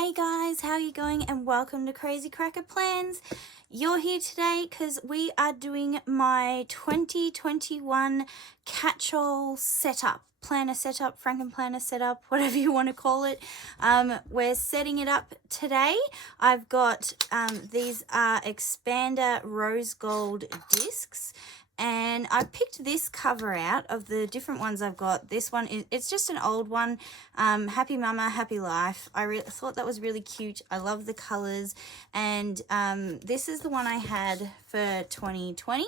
Hey guys, how are you going? And welcome to Crazy Cracker Plans. You're here today because we are doing my 2021 catch-all setup, planner setup, Frankenplanner setup, whatever you want to call it. We're setting it up today. I've got these are expander rose gold discs. And I picked this cover out of the different ones I've got. This one, it's just an old one, Happy Mama, Happy Life. I thought that was really cute. I love the colors. And this is the one I had for 2020.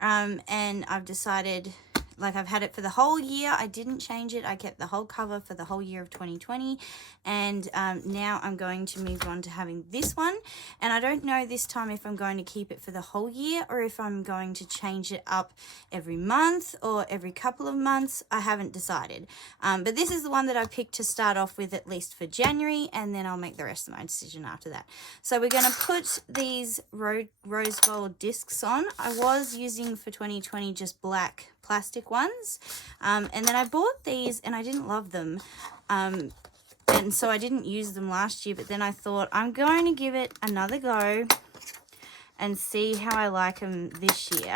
And I've decided, like, I've had it for the whole year. I didn't change it. I kept the whole cover for the whole year of 2020. And now I'm going to move on to having this one. And I don't know this time if I'm going to keep it for the whole year or if I'm going to change it up every month or every couple of months. I haven't decided. But this is the one that I picked to start off with, at least for January, and then I'll make the rest of my decision after that. So we're going to put these rose gold discs on. I was using for 2020 just black plastic ones, and then I bought these and I didn't love them, and so I didn't use them last year, but then I thought I'm going to give it another go and see how I like them this year.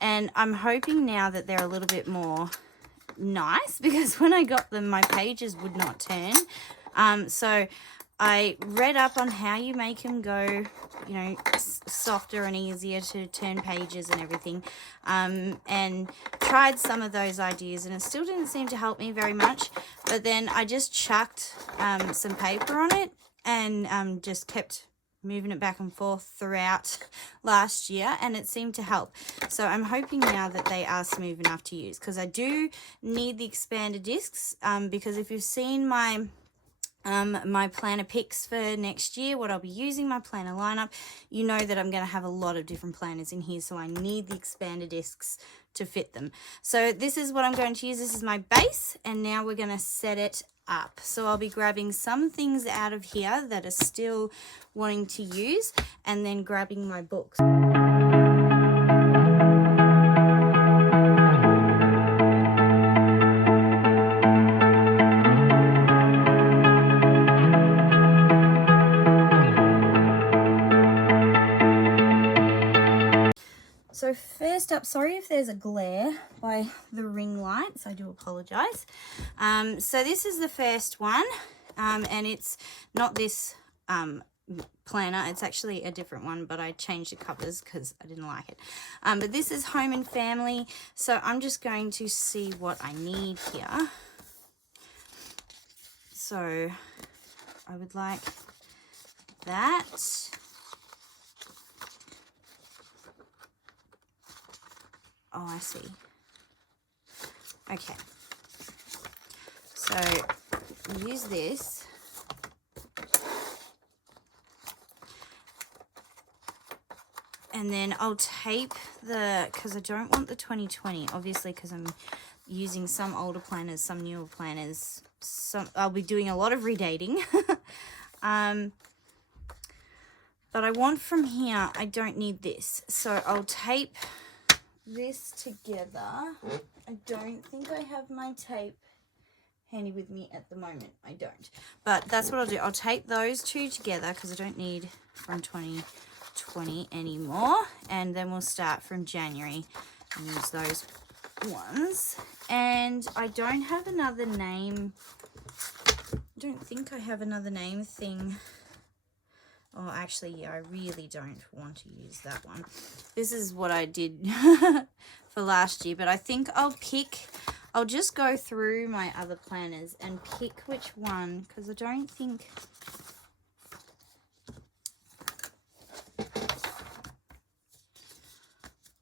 And I'm hoping now that they're a little bit more nice, because when I got them my pages would not turn. So I read up on how you make them go, you know, softer and easier to turn pages and everything, and tried some of those ideas, and it still didn't seem to help me very much. But then I just chucked some paper on it and just kept moving it back and forth throughout last year, and it seemed to help. So I'm hoping now that they are smooth enough to use, because I do need the expander discs, because if you've seen my planner picks for next year, what I'll be using, my planner lineup, you know that I'm going to have a lot of different planners in here, so I need the expander discs to fit them. So this is what I'm going to use. This is my base, and now we're going to set it up. So I'll be grabbing some things out of here that are still wanting to use, and then grabbing my books. So first up, sorry if there's a glare by the ring lights, I do apologize. So this is the first one, and it's not this planner, it's actually a different one, but I changed the covers because I didn't like it. But this is Home and Family, so I'm just going to see what I need here. So I would like that. Oh, I see. Okay. So use this. And then I'll tape because I don't want the 2020, obviously, because I'm using some older planners, some newer planners. I'll be doing a lot of redating. But I want from here, I don't need this. So I'll tape this together. I don't think I have my tape handy with me at the moment. I don't, but that's what I'll do. I'll tape those two together because I don't need from 2020 anymore, and then we'll start from January and use those ones. And I don't have another name. I don't think I have another name thing. Oh, actually, yeah, I really don't want to use that one. This is what I did for last year, but I think I'll just go through my other planners and pick which one, because I don't think...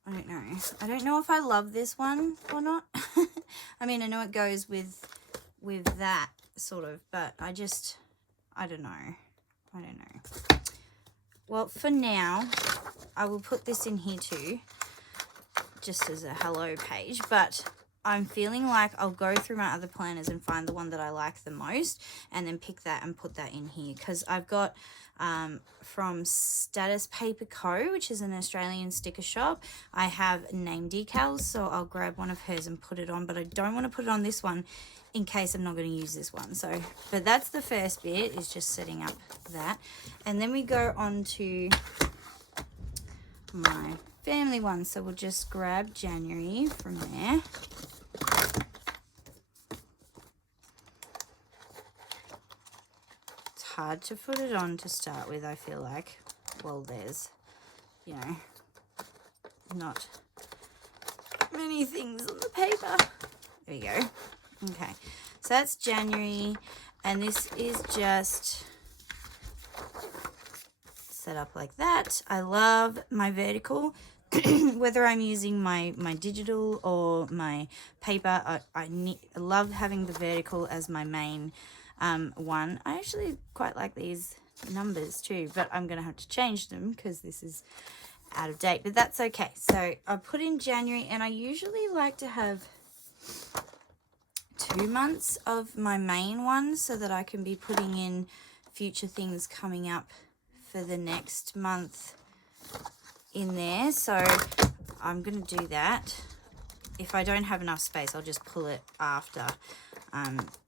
I don't know. I don't know if I love this one or not. I mean, I know it goes with that, sort of, but I don't know. I don't know. Well, for now, I will put this in here too, just as a hello page, but I'm feeling like I'll go through my other planners and find the one that I like the most, and then pick that and put that in here, because I've got from Status Paper Co., which is an Australian sticker shop, I have name decals, so I'll grab one of hers and put it on, but I don't want to put it on this one in case I'm not going to use this one. So, but that's the first bit, is just setting up that. And then we go on to my family one. So we'll just grab January from there. It's hard to put it on to start with, I feel like. Well, there's, you know, not many things on the paper. There we go. Okay, so that's January, and this is just set up like that. I love my vertical, whether I'm using my digital or my paper. I love having the vertical as my main one. I actually quite like these numbers too, but I'm going to have to change them because this is out of date, but that's okay. So I put in January, and I usually like to have 2 months of my main one so that I can be putting in future things coming up for the next month in there. So I'm going to do that. If I don't have enough space, I'll just pull it after.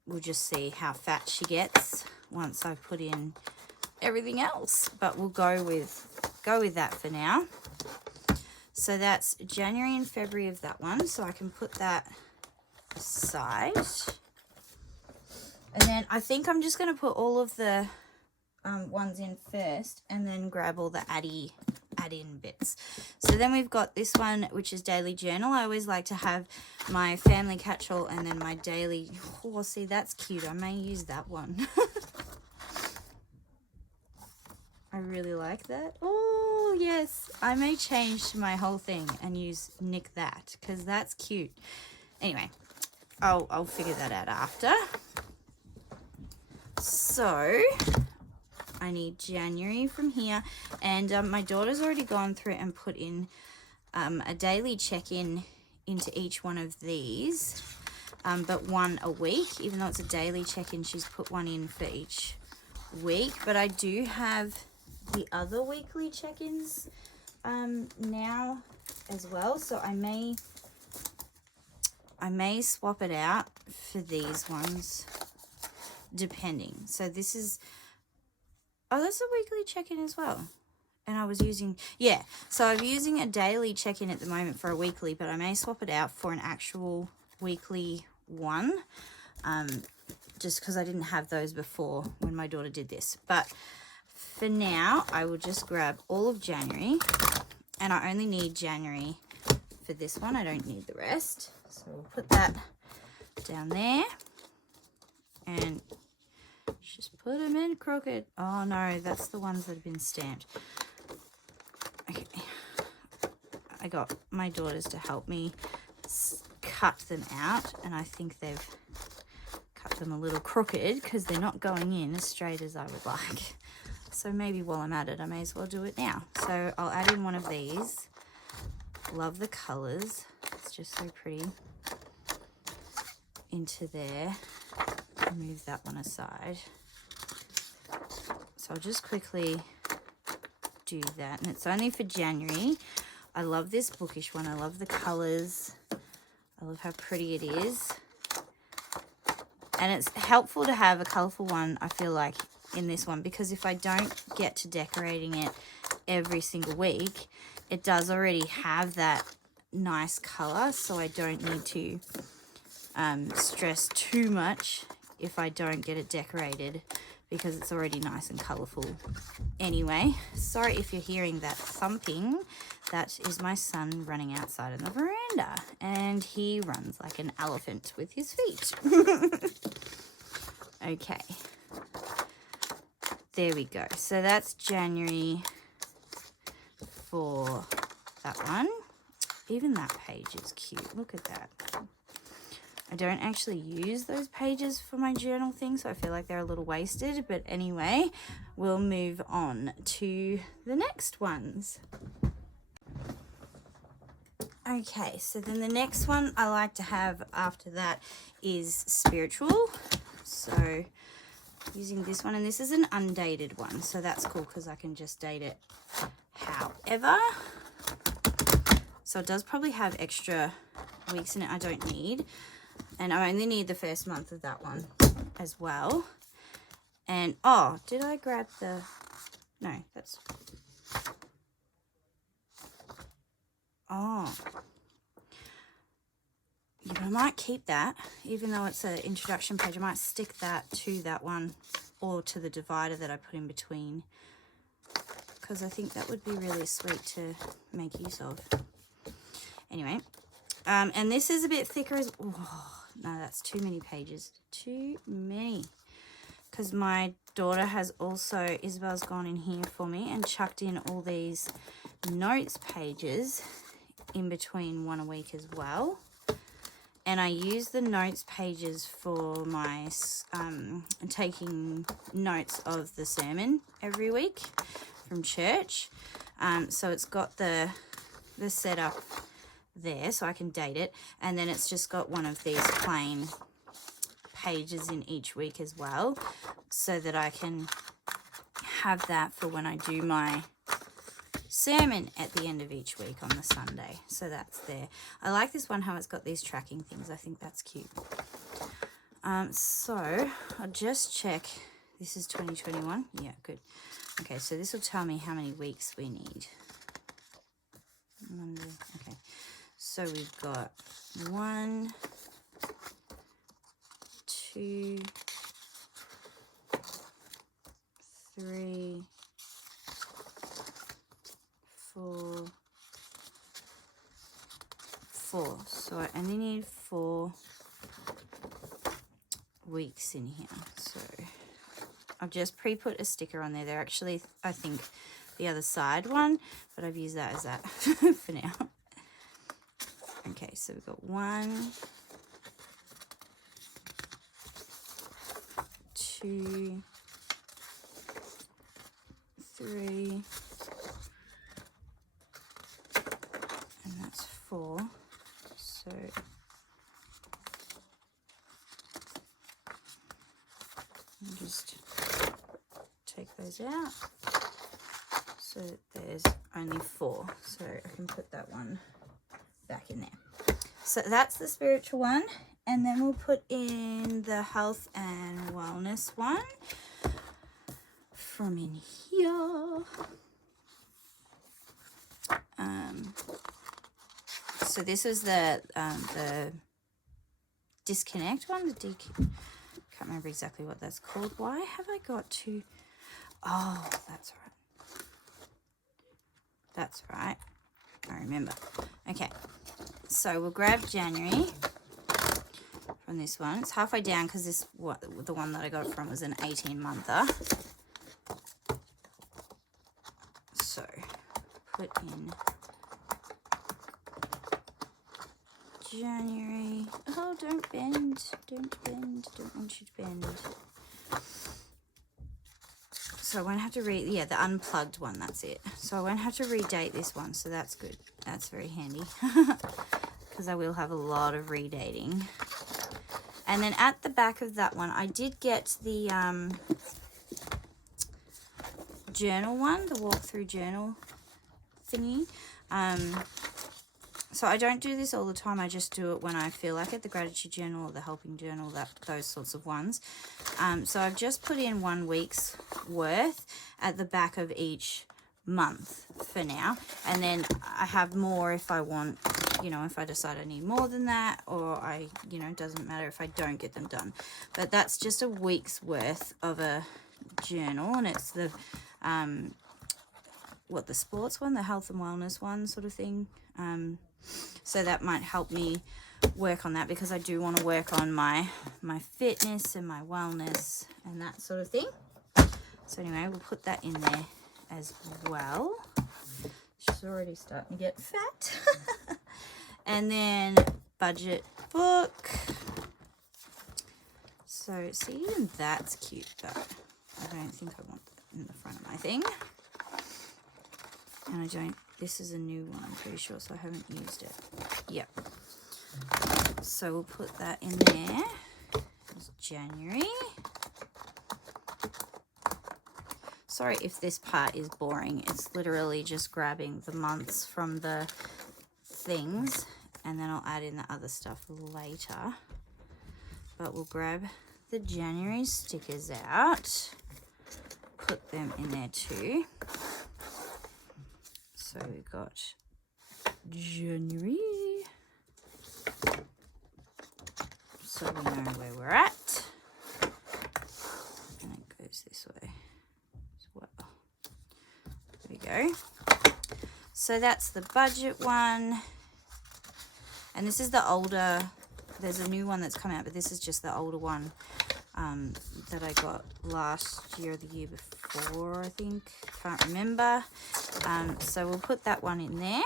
We'll just see how fat she gets once I put in everything else, but we'll go with that for now. So that's January and February of that one, so I can put that aside. And then I think I'm just going to put all of the ones in first, and then grab all the add-in bits. So then we've got this one, which is daily journal. I always like to have my family catch-all and then my daily. Oh, see, that's cute. I may use that one. I really like that. Oh, yes. I may change my whole thing and nick that, because that's cute. Anyway, I'll figure that out after. So I need January from here, and my daughter's already gone through and put in a daily check-in into each one of these, but one a week. Even though it's a daily check-in, she's put one in for each week. But I do have the other weekly check-ins now as well, so I may swap it out for these ones depending. So this is, oh, that's a weekly check-in as well. And I was using, yeah, so I'm using a daily check-in at the moment for a weekly, but I may swap it out for an actual weekly one, just because I didn't have those before when my daughter did this. But for now, I will just grab all of January, and I only need January for this one. I don't need the rest. So we'll put that down there, and just put them in crooked. Oh no, that's the ones that have been stamped. Okay, I got my daughters to help me cut them out, and I think they've cut them a little crooked because they're not going in as straight as I would like. So maybe while I'm at it, I may as well do it now. So I'll add in one of these. Love the colors. It's just so pretty. Into there. Move that one aside. So I'll just quickly do that. And it's only for January. I love this bookish one. I love the colors. I love how pretty it is. And it's helpful to have a colorful one, I feel like, in this one, because if I don't get to decorating it every single week, it does already have that nice color, so I don't need to stress too much if I don't get it decorated, because it's already nice and colorful anyway. Sorry if you're hearing that thumping. That is my son running outside on the veranda, and he runs like an elephant with his feet. Okay. There we go. So that's January for that one. Even that page is cute. Look at that. I don't actually use those pages for my journal thing, so I feel like they're a little wasted. But anyway, we'll move on to the next ones. Okay, so then the next one I like to have after that is spiritual. So using this one, and this is an undated one, so that's cool because I can just date it however. So it does probably have extra weeks in it I don't need. And I only need the first month of that one as well. And, oh, did I grab the... No, that's... Oh. Yeah, but I might keep that, even though it's an introduction page. I might stick that to that one or to the divider that I put in between, because I think that would be really sweet to make use of. Anyway, and this is a bit thicker as... Oh, no, that's too many pages. Too many. Because my daughter has also... Isabel's gone in here for me and chucked in all these notes pages in between one a week as well. And I use the notes pages for my taking notes of the sermon every week from church. So it's got the setup there so I can date it. And then it's just got one of these plain pages in each week as well, so that I can have that for when I do my sermon at the end of each week on the Sunday. So that's there. I like this one, how it's got these tracking things. I think that's cute. So I'll just check. This is 2021. Yeah, good. Okay, so this will tell me how many weeks we need. Monday. Okay, so we've got 1, 2, 3, 4. So I only need 4 weeks in here. So I've just pre-put a sticker on there. They're actually, I think, the other side one, but I've used that as that for now. Okay, so we've got 1, 2, 3, and that's 4. So I'll just take those out so that there's only 4. So I can put that one back in there. So that's the spiritual one. And then we'll put in the health and wellness one from in here. So this is the disconnect one. Can't remember exactly what that's called. Why have I got to... Oh, that's right. That's right. I remember. Okay. So we'll grab January from this one. It's halfway down because the one that I got it from was an 18-monther. So put in January. Oh, don't bend. Don't bend. Don't want you to bend. So I won't have to read, yeah, the unplugged one, that's it. So I won't have to redate this one, so that's good. That's very handy. Because I will have a lot of redating. And then at the back of that one, I did get the journal one, the walkthrough journal thingy. So I don't do this all the time. I just do it when I feel like it, the gratitude journal or the helping journal, those sorts of ones. So I've just put in 1 week's worth at the back of each month for now. And then I have more if I want, you know, if I decide I need more than that, or it doesn't matter if I don't get them done. But that's just a week's worth of a journal, and it's the, the sports one, the health and wellness one sort of thing. So that might help me work on that, because I do want to work on my fitness and my wellness and that sort of thing. So anyway, we'll put that in there as well. She's already starting to get fat. And then budget book. So see, even that's cute, but I don't think I want that in the front of my thing. And I don't, this is a new one, I'm pretty sure, so I haven't used it. Yep. So we'll put that in there. It's January. Sorry if this part is boring. It's literally just grabbing the months from the things, and then I'll add in the other stuff later. but we'll grab the January stickers out, put them in there too. So we've got January, so we know where we're at, and it goes this way as well. There we go. So that's the budget one, and this is the older. There's a new one that's come out, but this is just the older one that I got last year or the year before, I think. Can't remember. So we'll put that one in there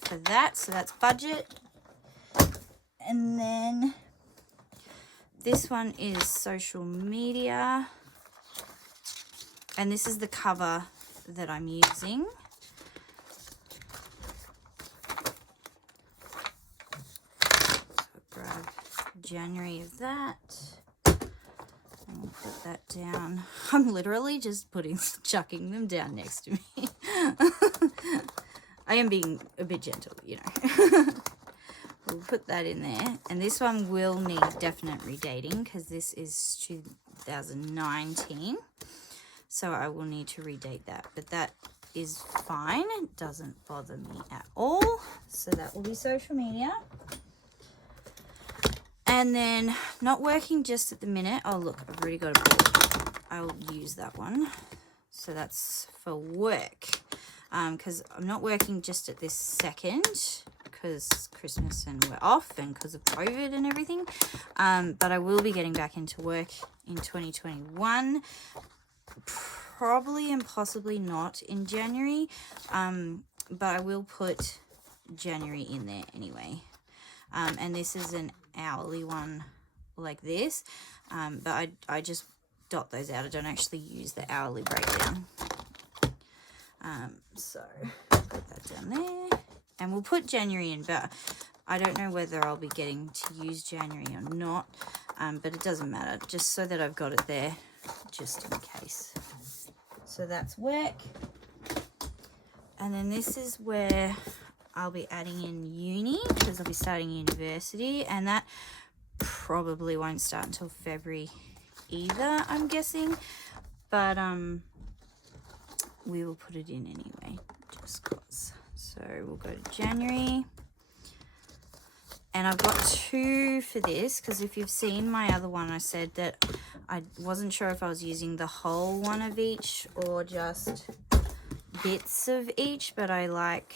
for that. So that's budget. And then this one is social media. And this is the cover that I'm using. So grab January of that. And we'll put that down. I'm literally just chucking them down next to me. I am being a bit gentle, you know. We'll put that in there. And this one will need definite redating because this is 2019. So I will need to redate that. But that is fine. It doesn't bother me at all. So that will be social media. And then not working just at the minute. Oh, look, I've already got a board. I'll use that one. So that's for work. Because I'm not working just at this second because Christmas and we're off and because of COVID and everything. But I will be getting back into work in 2021. Probably and possibly not in January. But I will put January in there anyway. And this is an hourly one like this, but I just dot those out. I don't actually use the hourly breakdown. So put that down there, and we'll put January in, but I don't know whether I'll be getting to use January or not, but it doesn't matter, just so that I've got it there just in case. So that's work, and then this is where I'll be adding in uni because I'll be starting university, and that probably won't start until February either, I'm guessing, but we will put it in anyway just cause. So we'll go to January, and I've got two for this because if you've seen my other one, I said that I wasn't sure if I was using the whole one of each or just bits of each, but I like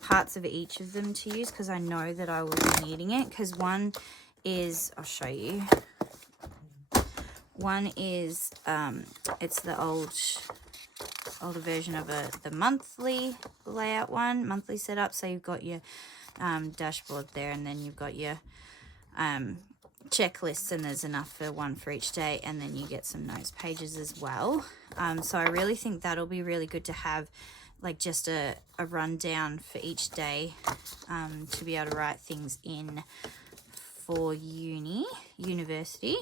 parts of each of them to use because I know that I will be needing it. Because one is, I'll show you, one is it's the older version of the monthly layout one, monthly setup. So you've got your dashboard there, and then you've got your checklists, and there's enough for one for each day, and then you get some notes pages as well. So I really think that'll be really good to have, like just a rundown for each day, to be able to write things in for university.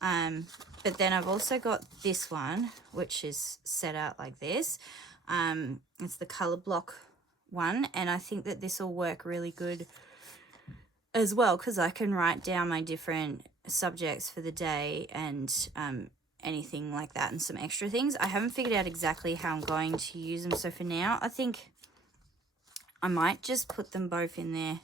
But then I've also got this one, which is set out like this. It's the color block one, and I think that this will work really good as well because I can write down my different subjects for the day and anything like that, and some extra things. I haven't figured out exactly how I'm going to use them, so for now I think I might just put them both in there,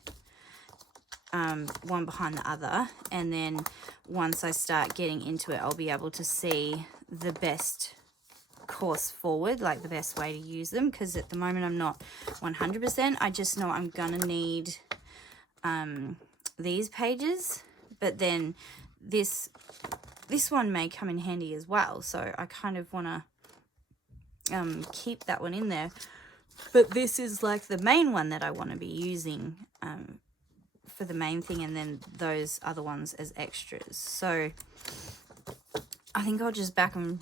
one behind the other, and then once I start getting into it, I'll be able to see the best course forward, like the best way to use them, because at the moment I'm not 100%. I just know I'm gonna need these pages, but then this one may come in handy as well, so I kind of want to keep that one in there, but this is like the main one that I want to be using for the main thing, and then those other ones as extras. So I think I'll just back them,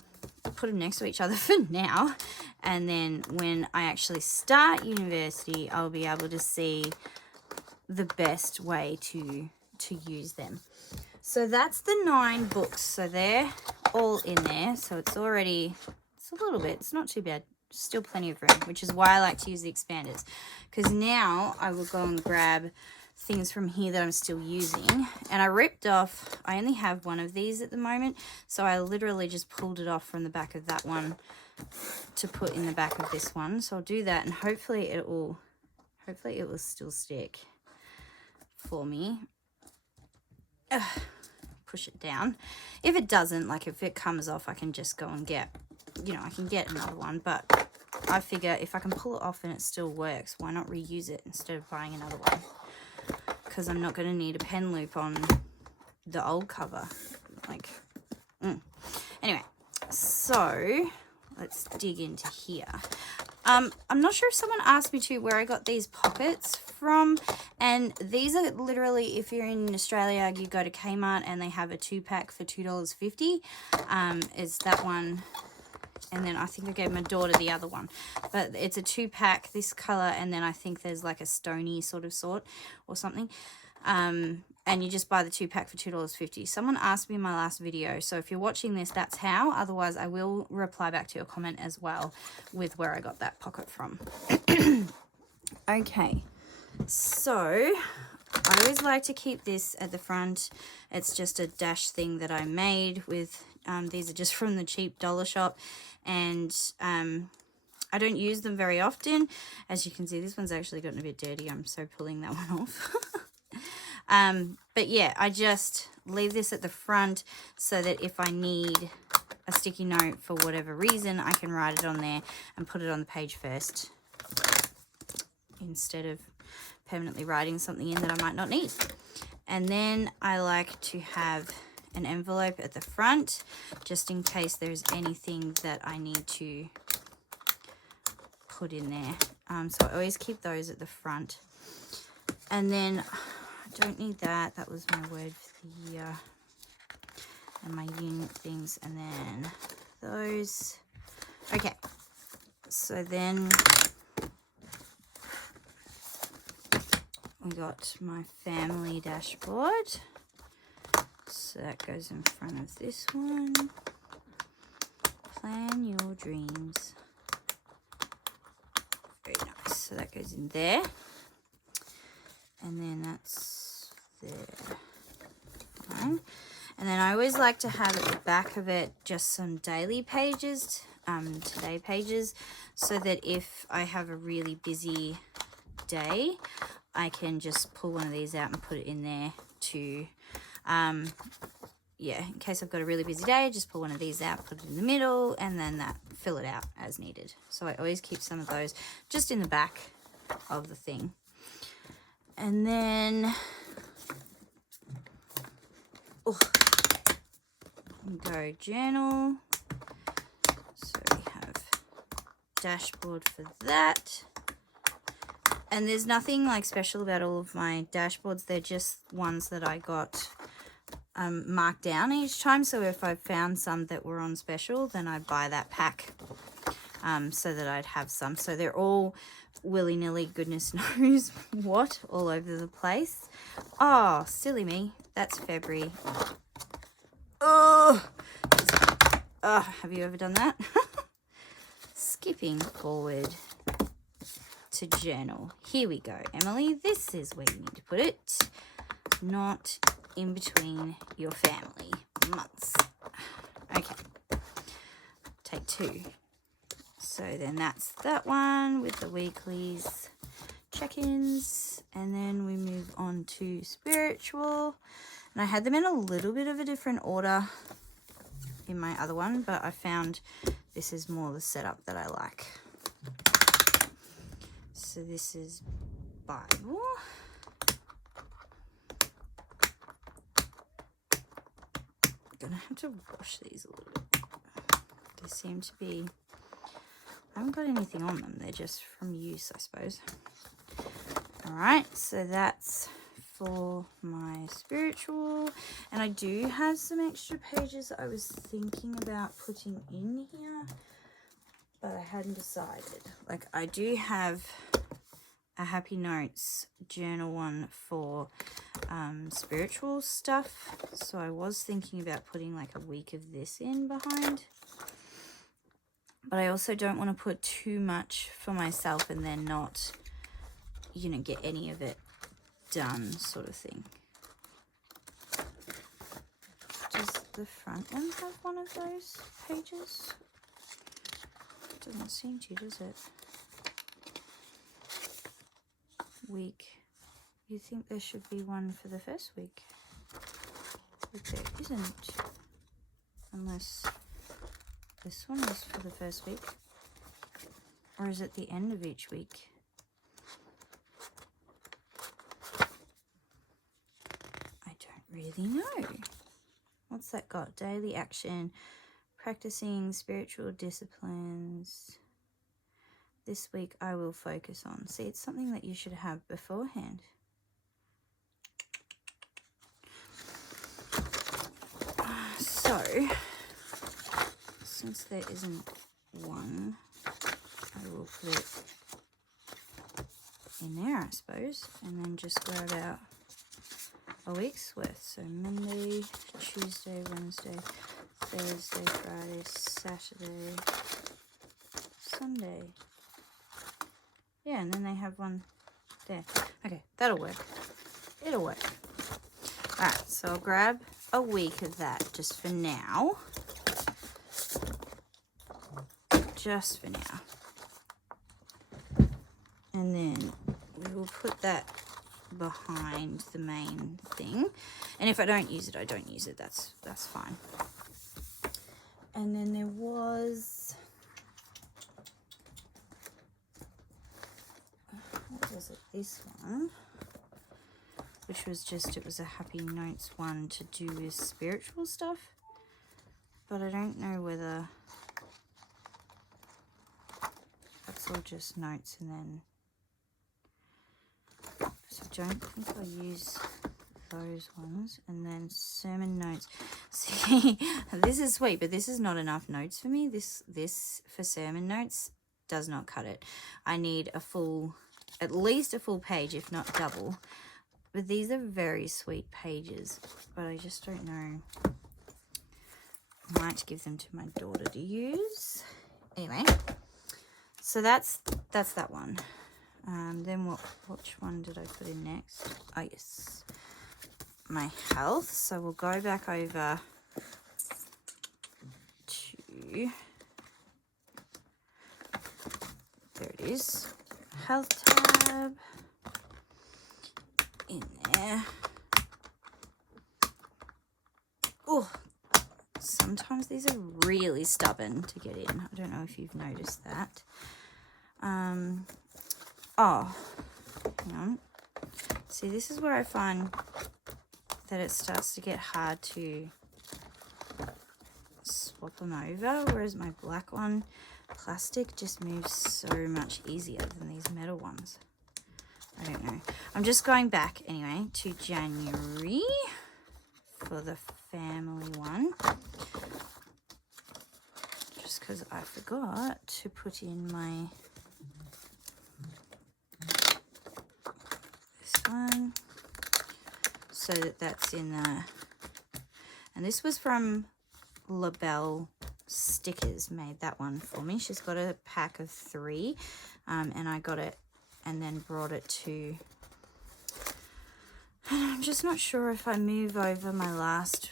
put them next to each other for now, and then when I actually start university, I'll be able to see the best way to use them. So that's the 9 books. So they're all in there. So it's already, it's a little bit, it's not too bad. Still plenty of room, which is why I like to use the expanders. Because now I will go and grab things from here that I'm still using. And I ripped off, I only have one of these at the moment, so I literally just pulled it off from the back of that one to put in the back of this one. So I'll do that, and hopefully it will still stick for me. Push it down. If it doesn't, like if it comes off, I can just go and get, you know, I can get another one. But I figure if I can pull it off and it still works, why not reuse it instead of buying another one? Because I'm not going to need a pen loop on the old cover. Like, Anyway, so let's dig into here. I'm not sure if someone asked me to where I got these pockets from, and these are literally, if you're in Australia, you go to Kmart and they have a 2-pack for $2.50. Is that one, and then I think I gave my daughter the other one, but it's a 2-pack, this color, and then I think there's like a stony sort or something. And you just buy the 2-pack for $2.50. Someone asked me in my last video, so if you're watching this, that's how. Otherwise, I will reply back to your comment as well with where I got that pocket from. Okay, so I always like to keep this at the front. It's just a dash thing that I made with, these are just from the cheap dollar shop, and I don't use them very often. As you can see, this one's actually gotten a bit dirty. I'm so pulling that one off. But yeah, I just leave this at the front so that if I need a sticky note for whatever reason, I can write it on there and put it on the page first instead of permanently writing something in that I might not need. And then I like to have an envelope at the front just in case there's anything that I need to put in there. So I always keep those at the front. And then don't need that. That was my word for the year. And my unit things. And then those. Okay. So then we got my family dashboard. So that goes in front of this one. Plan your dreams. Very nice. So that goes in there. And then that's there. Fine. And then I always like to have at the back of it just some daily pages, today pages, so that if I have a really busy day, I can just pull one of these out and put it in there to, yeah, in case I've got a really busy day, just pull one of these out, put it in the middle, and then fill it out as needed. So I always keep some of those just in the back of the thing. And then, go journal. So we have dashboard for that. And there's nothing like special about all of my dashboards. They're just ones that I got marked down each time. So if I found some that were on special, then I'd buy that pack so that I'd have some. So they're all willy-nilly, goodness knows what, all over the place. Oh, silly me. That's February. Oh, have you ever done that? Skipping forward to journal. Here we go, Emily. This is where you need to put it. Not in between your family months. Okay. Take 2. So then that's that one with the weeklies, check-ins, and then we move on to spiritual. And I had them in a little bit of a different order in my other one, but I found this is more the setup that I like. So this is Bible. I'm gonna have to wash these a little bit. They seem to be, I haven't got anything on them. They're just from use, I suppose. All right, so that's for my spiritual. And I do have some extra pages I was thinking about putting in here, but I hadn't decided. Like, I do have a Happy Notes journal one for spiritual stuff. So I was thinking about putting like a week of this in behind. But I also don't want to put too much for myself and then not, you know, get any of it done sort of thing. Does the front one have one of those pages? It doesn't seem to, does it? Week. You think there should be one for the first week? But there isn't. Unless this one is for the first week. Or is it the end of each week? I don't really know. What's that got? Daily action, practicing spiritual disciplines. This week I will focus on. See, it's something that you should have beforehand. So, since there isn't one, I will put it in there, I suppose, and then just grab out a week's worth. So Monday, Tuesday, Wednesday, Thursday, Friday, Saturday, Sunday. Yeah, and then they have one there. Okay, that'll work. It'll work. Alright, so I'll grab a week of that just for now. Just for now. And then we will put that behind the main thing. And if I don't use it, I don't use it. That's fine. And then there was... what was it? This one. Which was just, it was a Happy Notes one to do with spiritual stuff. But I don't know whether that's all just notes and then... So I don't think I'll use those ones. And then sermon notes. See, this is sweet, but this is not enough notes for me. This for sermon notes does not cut it. I need a full, at least a full page, if not double. But these are very sweet pages, but I just don't know. I might give them to my daughter to use. Anyway, so that's that one. Then which one did I put in next? Oh yes, my health. So we'll go back over to, there it is, health tab. In there. Oh, sometimes these are really stubborn to get in. I don't know if you've noticed that. Oh, hang on. See, this is where I find that it starts to get hard to swap them over, whereas my black one, plastic, just moves so much easier than these metal ones. I don't know. I'm just going back anyway to January for the family one. Just because I forgot to put in my this one so that's in the, and this was from LaBelle Stickers, made that one for me. She's got a pack of 3 and I got it and then brought it to, I'm just not sure if I move over my last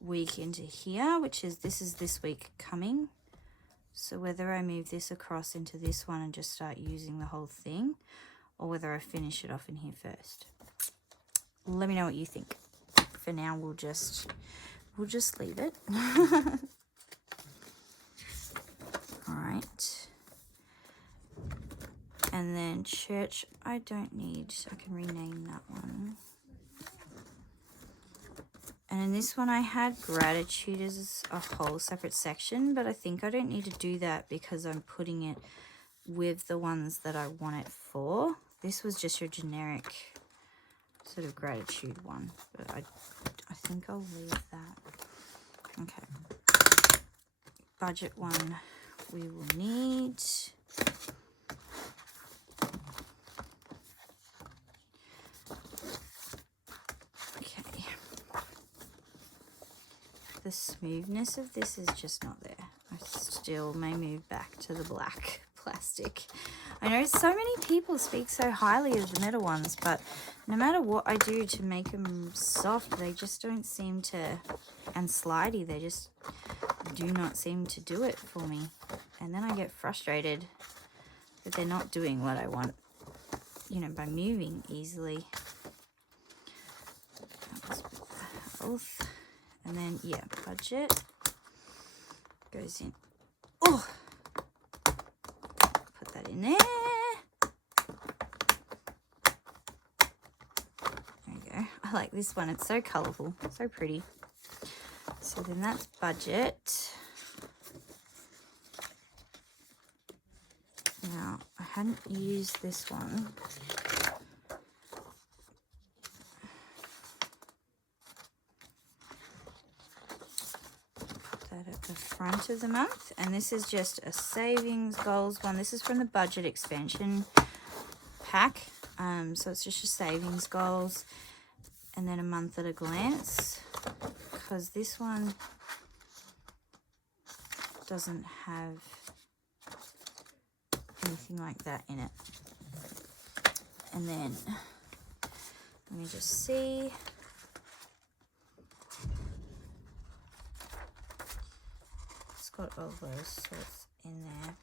week into here, which is, this is this week coming. So whether I move this across into this one and just start using the whole thing, or whether I finish it off in here first. Let me know what you think. For now, we'll just leave it. All right. And then church, I don't need, I can rename that one. And in this one I had gratitude as a whole separate section, but I think I don't need to do that because I'm putting it with the ones that I want it for. This was just your generic sort of gratitude one, but I think I'll leave that. Okay. Budget one we will need. The smoothness of this is just not there. I still may move back to the black plastic. I know so many people speak so highly of the metal ones, but no matter what I do to make them soft, they just don't seem to, and slidey, they just do not seem to do it for me. And then I get frustrated that they're not doing what I want, you know, by moving easily. That was health. And then, yeah, budget goes in. Oh! Put that in there. There we go. I like this one. It's so colourful, so pretty. So then that's budget. Now, I hadn't used this one. Put that at the front of the month. And this is just a savings goals one. This is from the budget expansion pack. So it's just your savings goals. And then a month at a glance. Because this one doesn't have anything like that in it. And then let me just see. It's got all those sorts in there.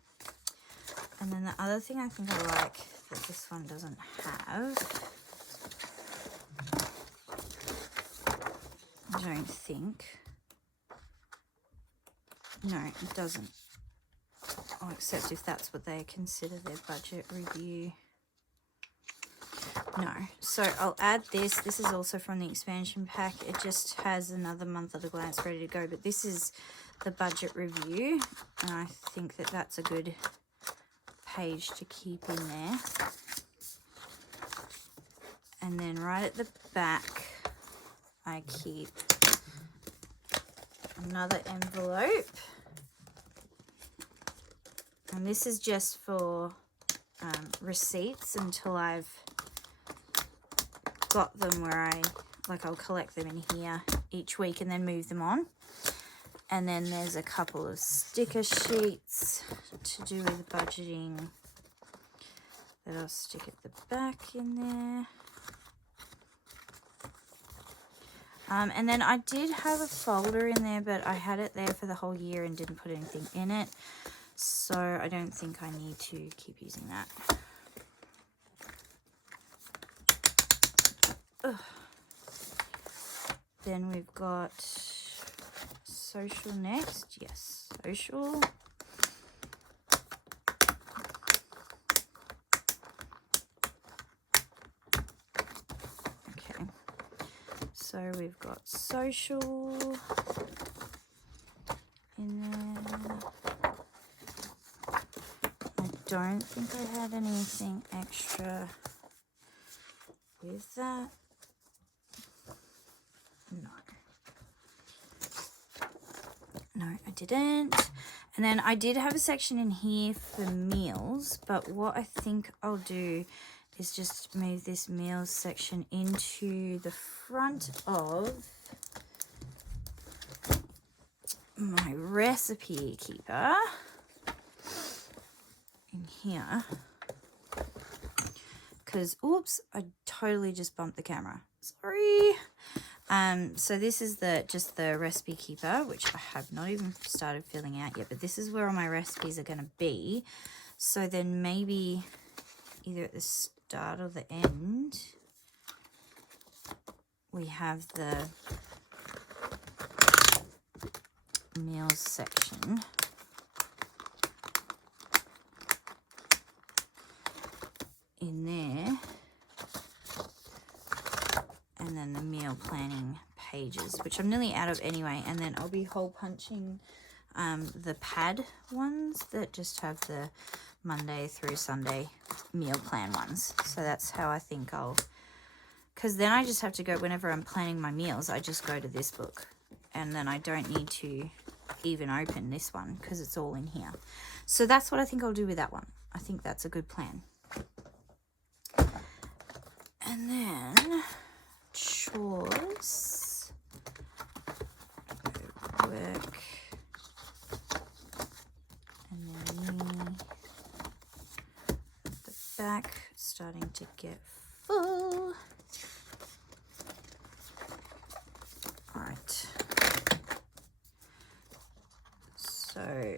And then the other thing I think I like that this one doesn't have, I don't think. No, it doesn't. Oh, except if that's what they consider their budget review. No. So I'll add this. This is also from the expansion pack. It just has another month at a glance ready to go. But this is the budget review. And I think that that's a good page to keep in there. And then right at the back, I keep another envelope. And this is just for receipts until I've got them where I'll collect them in here each week and then move them on. And then there's a couple of sticker sheets to do with budgeting that I'll stick at the back in there. And then I did have a folder in there, but I had it there for the whole year and didn't put anything in it. So I don't think I need to keep using that. Ugh. Then we've got social next. Yes, social. Okay. So we've got social in there. I don't think I had anything extra with that. No, I didn't. And then I did have a section in here for meals, but what I think I'll do is just move this meals section into the front of my recipe keeper in here. Because, oops, I totally just bumped the camera. Sorry. So this is just the recipe keeper, which I have not even started filling out yet, but this is where all my recipes are going to be. So then maybe either at the start or the end, we have the meals section. In there. And then the meal planning pages, which I'm nearly out of anyway. And then I'll be hole punching the pad ones that just have the Monday through Sunday meal plan ones. So that's how I think because then I just have to go, whenever I'm planning my meals, I just go to this book. And then I don't need to even open this one because it's all in here. So that's what I think I'll do with that one. I think that's a good plan. And then chores, work, and then back starting to get full. All right. So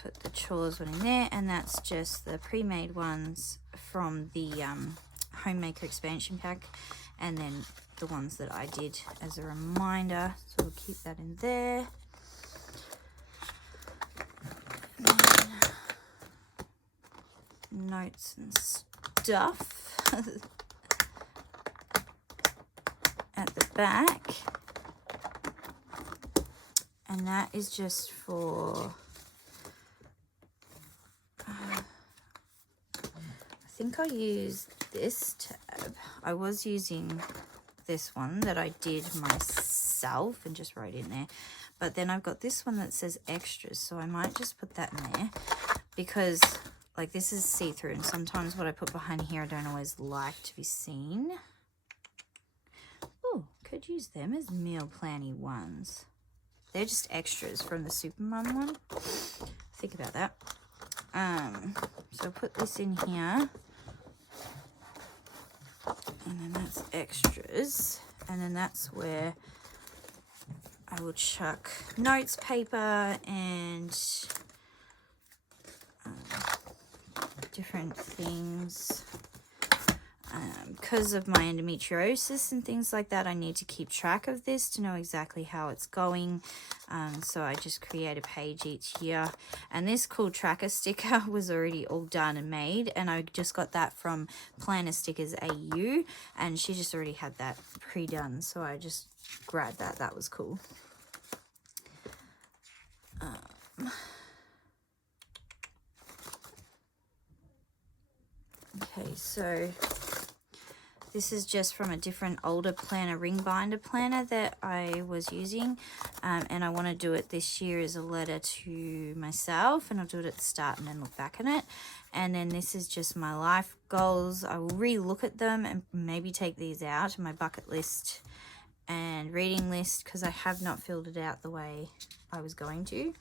put the chores one in there, and that's just the pre-made ones from the Homemaker expansion pack, and then the ones that I did as a reminder. So we'll keep that in there. And then notes and stuff at the back. And that is just for, I think I used this tab. I was using this one that I did myself and just wrote in there. But then I've got this one that says extras, so I might just put that in there because like this is see-through, and sometimes what I put behind here I don't always like to be seen. Oh, could use them as meal planning ones. They're just extras from the Supermum one. Think about that. So put this in here. And then that's extras. And then that's where I will chuck notes paper and different things. Because of my endometriosis and things like that, I need to keep track of this to know exactly how it's going. So I just create a page each year. And this cool tracker sticker was already all done and made, and I just got that from Planner Stickers AU, and she just already had that pre-done, so I just grabbed that. That was cool. Okay, so this is just from a different older planner, ring binder planner that I was using. And I want to do it this year as a letter to myself, and I'll do it at the start and then look back at it. And then this is just my life goals. I will re-look at them and maybe take these out, my bucket list and reading list, because I have not filled it out the way I was going to.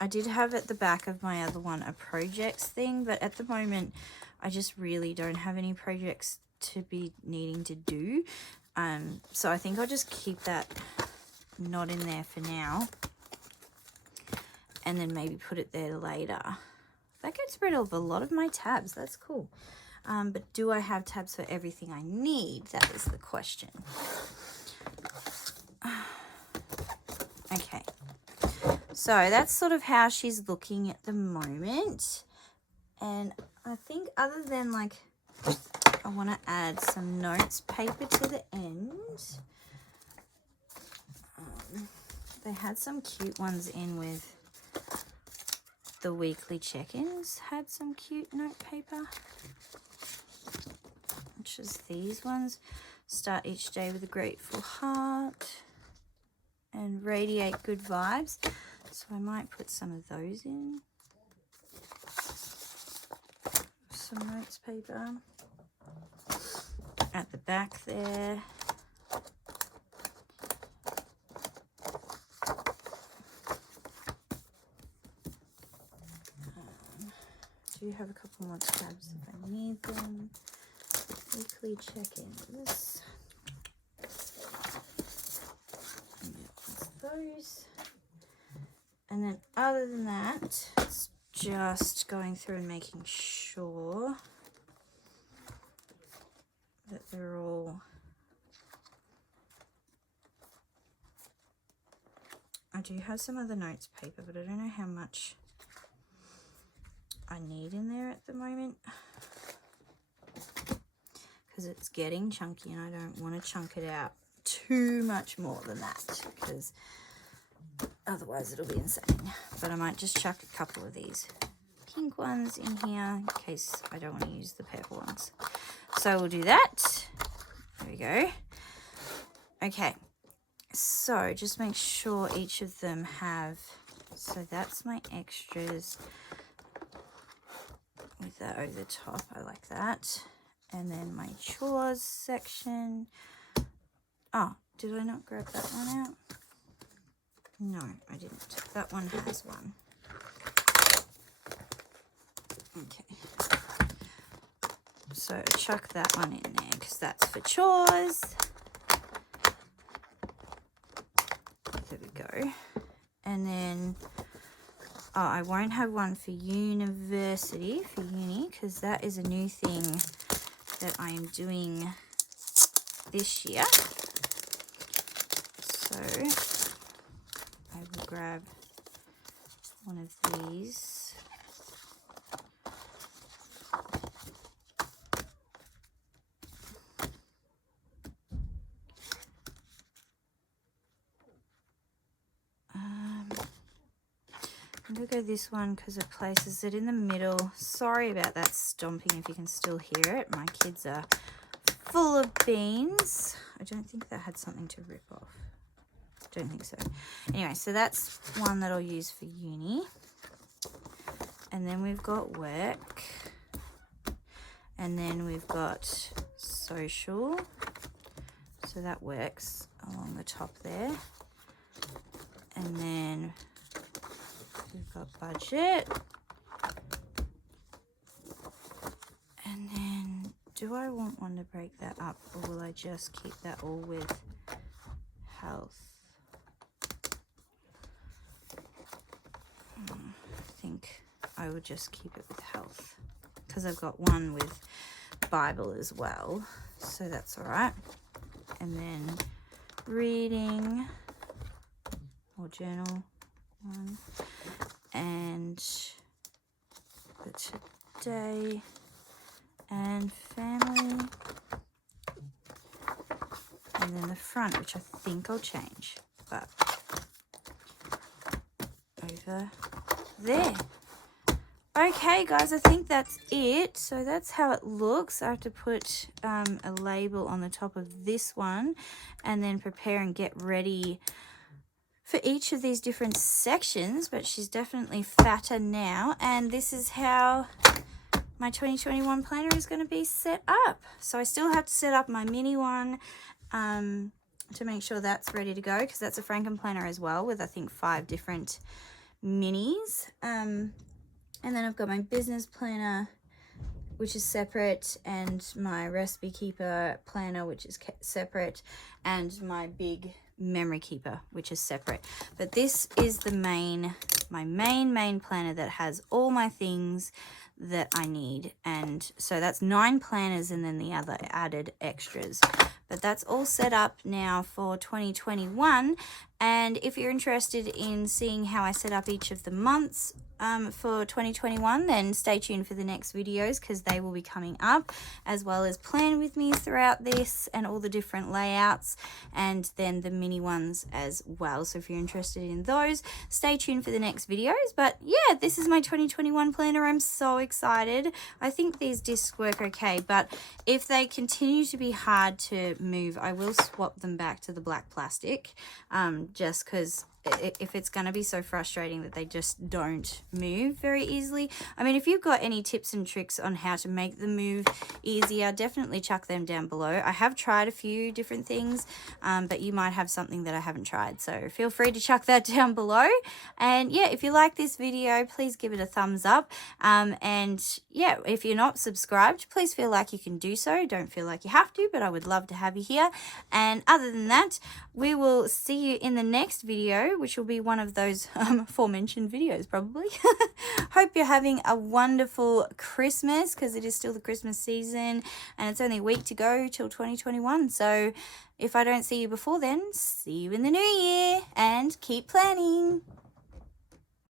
I did have at the back of my other one a projects thing, but at the moment I just really don't have any projects to be needing to do. So I think I'll just keep that not in there for now, and then maybe put it there later. That gets rid of a lot of my tabs. That's cool. But do I have tabs for everything I need? That is the question. Okay. So that's sort of how she's looking at the moment. And I think other than like, I want to add some notes paper to the end. They had some cute ones in with the weekly check-ins, had some cute note paper, which is these ones. Start each day with a grateful heart and radiate good vibes. So I might put some of those in. Some notes paper at the back there. Do have a couple more tabs if I need them. Weekly check-ins. Those. And then other than that, it's just going through and making sure that they're all, I do have some other notes paper, but I don't know how much I need in there at the moment, because it's getting chunky and I don't want to chunk it out too much more than that, because otherwise it'll be insane. But I might just chuck a couple of these pink ones in here in case I don't want to use the purple ones. So we'll do that. There we go. Okay, so just make sure each of them have, so that's my extras with that over the top. I like that. And then my chores section. Oh, did I not grab that one out? No, I didn't. That one has one. Okay. So chuck that one in there because that's for chores. There we go. And then, oh, I won't have one for university, for uni, because that is a new thing that I am doing this year. So I will grab one of these. I'm going to go this one because it places it in the middle. Sorry about that stomping if you can still hear it. My kids are full of beans. I don't think that had something to rip off. Don't think so. Anyway, so that's one that I'll use for uni. And then we've got work. And then we've got social. So that works along the top there. And then we've got budget. And then, do I want one to break that up, or will I just keep that all with health? I think I will just keep it with health because I've got one with Bible as well, so that's all right. And then reading or journal one. And the today and family, and then the front, which I think I'll change, but over there. Okay guys, I think that's it. So that's how it looks. I have to put a label on the top of this one and then prepare and get ready for each of these different sections, but she's definitely fatter now. And this is how my 2021 planner is going to be set up. So I still have to set up my mini one to make sure that's ready to go, because that's a Frankenplanner as well with I think 5 different minis. And then I've got my business planner, which is separate, and my recipe keeper planner, which is separate, and my big memory keeper, which is separate. But this is the my main planner that has all my things that I need. And so that's 9 planners and then the other added extras. But that's all set up now for 2021. And if you're interested in seeing how I set up each of the months for 2021, then stay tuned for the next videos, because they will be coming up, as well as plan with me throughout this and all the different layouts, and then the mini ones as well. So if you're interested in those, stay tuned for the next videos. But yeah, this is my 2021 planner. I'm so excited. I think these discs work okay, but if they continue to be hard to move, I will swap them back to the black plastic, just because if it's going to be so frustrating that they just don't move very easily. I mean, if you've got any tips and tricks on how to make them move easier, definitely chuck them down below. I have tried a few different things, but you might have something that I haven't tried, so feel free to chuck that down below. And yeah, if you like this video, please give it a thumbs up. And yeah, if you're not subscribed, please feel like you can do so. Don't feel like you have to, but I would love to have you here. And other than that, we will see you in the next video, which will be one of those aforementioned videos probably. Hope you're having a wonderful Christmas, because it is still the Christmas season and it's only a week to go till 2021. So if I don't see you before then, see you in the new year, and keep planning.